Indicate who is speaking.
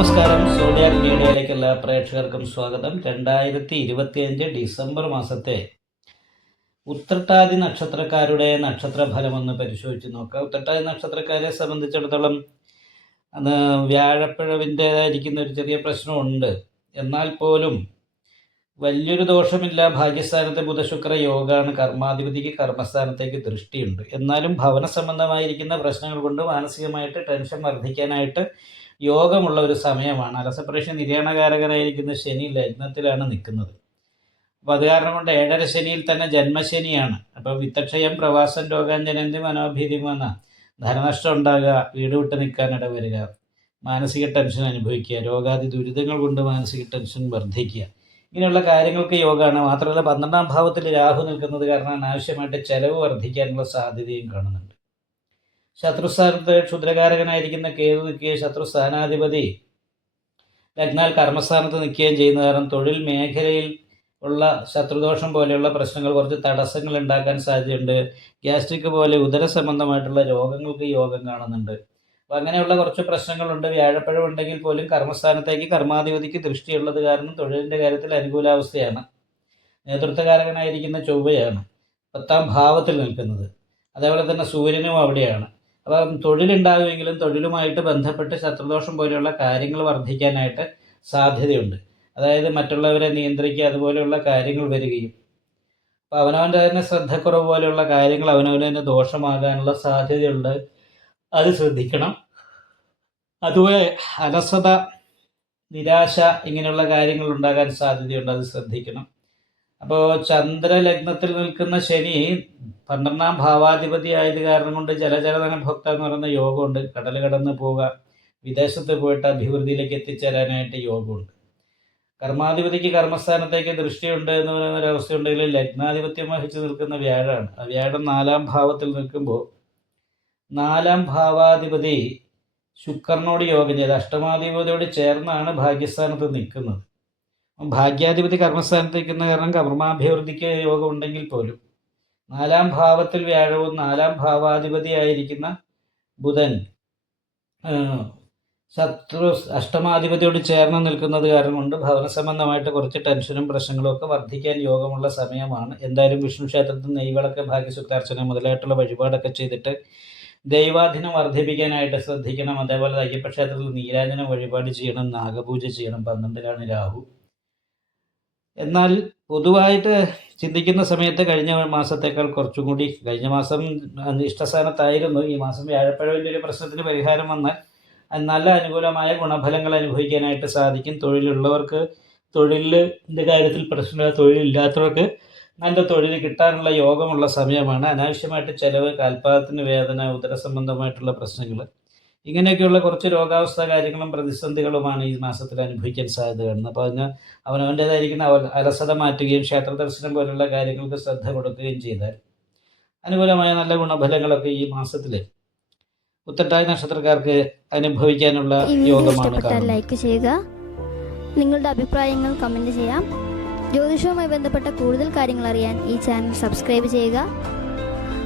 Speaker 1: നമസ്കാരം. സോഡിയാക് മീഡിയയിലേക്ക് എല്ലാ പ്രേക്ഷകർക്കും സ്വാഗതം. രണ്ടായിരത്തി ഇരുപത്തിയഞ്ച് ഡിസംബർ മാസത്തെ ഉത്രട്ടാതി നക്ഷത്രക്കാരുടെ നക്ഷത്രഫലം ഒന്ന് പരിശോധിച്ച് നോക്കാം. ഉത്രട്ടാതി നക്ഷത്രക്കാരെ സംബന്ധിച്ചിടത്തോളം അത് വ്യാഴപ്പിഴവിന്റേതായിരിക്കുന്ന ഒരു ചെറിയ പ്രശ്നമുണ്ട്. എന്നാൽ പോലും വലിയൊരു ദോഷമില്ല. ഭാഗ്യസ്ഥാനത്തെ ബുധശുക്ര യോഗമാണ് കർമാധിപതിക്ക് കർമ്മസ്ഥാനത്തേക്ക് ദൃഷ്ടിയുണ്ട്. എന്നാലും ഭവന സംബന്ധമായിരിക്കുന്ന പ്രശ്നങ്ങൾ കൊണ്ട് മാനസികമായിട്ട് ടെൻഷൻ വർദ്ധിക്കാനായിട്ട് യോഗമുള്ള ഒരു സമയമാണ്. അലസപ്രേഷൻ നിര്യാണകാരകനായിരിക്കുന്ന ശനി ലഗ്നത്തിലാണ് നിൽക്കുന്നത്. അപ്പോൾ അത് കാരണം കൊണ്ട് ഏഴര ശനിയിൽ തന്നെ ജന്മശനിയാണ്. അപ്പോൾ വിത്തക്ഷയം പ്രവാസം രോഗാഞ്ജനന്തി മനോഭീതി വന്ന ധനനഷ്ടം ഉണ്ടാകുക വീട് വിട്ട് നിൽക്കാൻ ഇടവരിക മാനസിക ടെൻഷൻ അനുഭവിക്കുക രോഗാദി ദുരിതങ്ങൾ കൊണ്ട് മാനസിക ടെൻഷൻ വർദ്ധിക്കുക. ഇങ്ങനെയുള്ള കാര്യങ്ങൾക്ക് യോഗമാണ് മാത്രമല്ല പന്ത്രണ്ടാം ഭാവത്തിൽ രാഹു നിൽക്കുന്നത് കാരണം അനാവശ്യമായിട്ട് ചെലവ് വർദ്ധിക്കാനുള്ള സാധ്യതയും കാണുന്നുണ്ട്. ശത്രുസ്ഥാനത്ത് ക്ഷുദ്രകാരകനായിരിക്കുന്ന കേതു നിൽക്കുകയും ശത്രു സ്ഥാനാധിപതി ലഗ്നാൽ കർമ്മസ്ഥാനത്ത് നിൽക്കുകയും ചെയ്യുന്ന കാരണം തൊഴിൽ മേഖലയിൽ ഉള്ള ശത്രുദോഷം പോലെയുള്ള പ്രശ്നങ്ങൾ കുറച്ച് തടസ്സങ്ങൾ ഉണ്ടാക്കാൻ സാധ്യതയുണ്ട്. ഗ്യാസ്ട്രിക് പോലെ ഉദര സംബന്ധമായിട്ടുള്ള രോഗങ്ങൾക്ക് യോഗം കാണുന്നുണ്ട്. അപ്പോൾ അങ്ങനെയുള്ള കുറച്ച് പ്രശ്നങ്ങളുണ്ട്. വ്യാഴപ്പഴം ഉണ്ടെങ്കിൽ പോലും കർമ്മസ്ഥാനത്തേക്ക് കർമാധിപതിക്ക് ദൃഷ്ടിയുള്ളത് കാരണം തൊഴിലിന്റെ കാര്യത്തിൽ അനുകൂലാവസ്ഥയാണ്. നേതൃത്വകാരകനായിരിക്കുന്ന ചൊവ്വയാണ് പത്താം ഭാവത്തിൽ നിൽക്കുന്നത്. അതേപോലെ തന്നെ സൂര്യനും അവിടെയാണ്. അപ്പം തൊഴിലുണ്ടാകുമെങ്കിലും തൊഴിലുമായിട്ട് ബന്ധപ്പെട്ട് ശത്രുദോഷം പോലെയുള്ള കാര്യങ്ങൾ വർദ്ധിക്കാനായിട്ട് സാധ്യതയുണ്ട്. അതായത് മറ്റുള്ളവരെ നിയന്ത്രിക്കുക അതുപോലെയുള്ള കാര്യങ്ങൾ വരികയും. അപ്പം അവനവന്റെ തന്നെ ശ്രദ്ധക്കുറവ് പോലെയുള്ള കാര്യങ്ങൾ അവനവന് തന്നെ ദോഷമാകാനുള്ള സാധ്യതയുണ്ട്. അത് ശ്രദ്ധിക്കണം. അതുപോലെ അലസത നിരാശ ഇങ്ങനെയുള്ള കാര്യങ്ങൾ ഉണ്ടാകാൻ സാധ്യതയുണ്ട്. അത് ശ്രദ്ധിക്കണം. അപ്പോൾ ചന്ദ്രലഗ്നത്തിൽ നിൽക്കുന്ന ശനി പന്ത്രണ്ടാം ഭാവാധിപതി ആയത് കാരണം കൊണ്ട് ജലചലതന ഭോക്ത എന്ന് പറയുന്ന യോഗമുണ്ട്. കടൽ കടന്ന് പോവുക വിദേശത്ത് പോയിട്ട് അഭിവൃദ്ധിയിലേക്ക് എത്തിച്ചേരാനായിട്ട് യോഗമുണ്ട്. കർമാധിപതിക്ക് കർമ്മസ്ഥാനത്തേക്ക് ദൃഷ്ടിയുണ്ട് എന്ന് പറയുന്ന ഒരവസ്ഥയുണ്ടെങ്കിൽ ലഗ്നാധിപത്യം വഹിച്ചു നിൽക്കുന്ന വ്യാഴമാണ് ആ വ്യാഴം നാലാം ഭാവത്തിൽ നിൽക്കുമ്പോൾ നാലാം ഭാവാധിപതി ശുക്രനോട് യോഗം ചെയ്ത് അഷ്ടമാധിപതിയോട് ചേർന്നാണ് ഭാഗ്യസ്ഥാനത്ത് നിൽക്കുന്നത്. ഭാഗ്യാധിപതി കർമ്മസ്ഥാനത്ത് നിൽക്കുന്ന കാരണം കർമാഭിവൃദ്ധിക്ക് യോഗം ഉണ്ടെങ്കിൽ പോലും നാലാം ഭാവത്തിൽ വ്യാഴവും നാലാം ഭാവാധിപതിയായിരിക്കുന്ന ബുധൻ ശത്രു അഷ്ടമാധിപതിയോട് ചേർന്ന് നിൽക്കുന്നത് കാരണം കൊണ്ട് ഭവന സംബന്ധമായിട്ട് കുറച്ച് ടെൻഷനും പ്രശ്നങ്ങളും ഒക്കെ വർദ്ധിക്കാൻ യോഗമുള്ള സമയമാണ്. എന്തായാലും വിഷ്ണു ക്ഷേത്രത്തിൽ നെയ്വിളക്ക് ഭാഗ്യസുക്താർച്ചന മുതലായിട്ടുള്ള വഴിപാടൊക്കെ ചെയ്തിട്ട് ദൈവാധീനം വർദ്ധിപ്പിക്കാനായിട്ട് ശ്രദ്ധിക്കണം. അതേപോലെ അയ്യപ്പ ക്ഷേത്രത്തിൽ വഴിപാട് ചെയ്യണം നാഗപൂജ ചെയ്യണം. പന്ത്രണ്ടിലാണ് രാഹു. എന്നാൽ പൊതുവായിട്ട് ചിന്തിക്കുന്ന സമയത്ത് കഴിഞ്ഞ മാസത്തേക്കാൾ കുറച്ചും കൂടി കഴിഞ്ഞ മാസം ഇഷ്ടസ്ഥാനത്തായിരുന്നു ഈ മാസം വ്യാഴപ്പഴവിന്റെ ഒരു പ്രശ്നത്തിന് പരിഹാരം വന്നാൽ നല്ല അനുകൂലമായ ഗുണഫലങ്ങൾ അനുഭവിക്കാനായിട്ട് സാധിക്കും. തൊഴിലുള്ളവർക്ക് തൊഴിലിന്റെ കാര്യത്തിൽ പ്രശ്നമില്ല തൊഴിലില്ലാത്തവർക്ക് നല്ല തൊഴിൽ കിട്ടാനുള്ള യോഗമുള്ള സമയമാണ്. അനാവശ്യമായിട്ട് ചിലവ് കാൽപാദത്തിന് വേദന ഉദരസംബന്ധമായിട്ടുള്ള പ്രശ്നങ്ങൾ. ഇങ്ങനെയൊക്കെയുള്ള കുറച്ച് രോഗാവസ്ഥ കാര്യങ്ങളും പ്രതിസന്ധികളുമാണ് ഈ മാസത്തിൽ അനുഭവിക്കാൻ സാധ്യത കാണുന്നത് അപ്പോൾ അതിന് അവനവന്റേതായിരിക്കുന്ന അലസത മാറ്റുകയും ക്ഷേത്ര ദർശനം പോലുള്ള കാര്യങ്ങൾക്ക് ശ്രദ്ധ കൊടുക്കുകയും ചെയ്താൽ അനുകൂലമായ നല്ല ഗുണഫലങ്ങളൊക്കെ ഈ മാസത്തിൽ ഉത്തട്ടായ നക്ഷത്രക്കാർക്ക് അനുഭവിക്കാനുള്ള യോഗമാണ്
Speaker 2: ലൈക്ക് ചെയ്യുക. നിങ്ങളുടെ അഭിപ്രായങ്ങൾ കമന്റ് ചെയ്യാം. ജ്യോതിഷവുമായി ബന്ധപ്പെട്ട കൂടുതൽ കാര്യങ്ങൾ അറിയാൻ ഈ ചാനൽ സബ്സ്ക്രൈബ് ചെയ്യുക.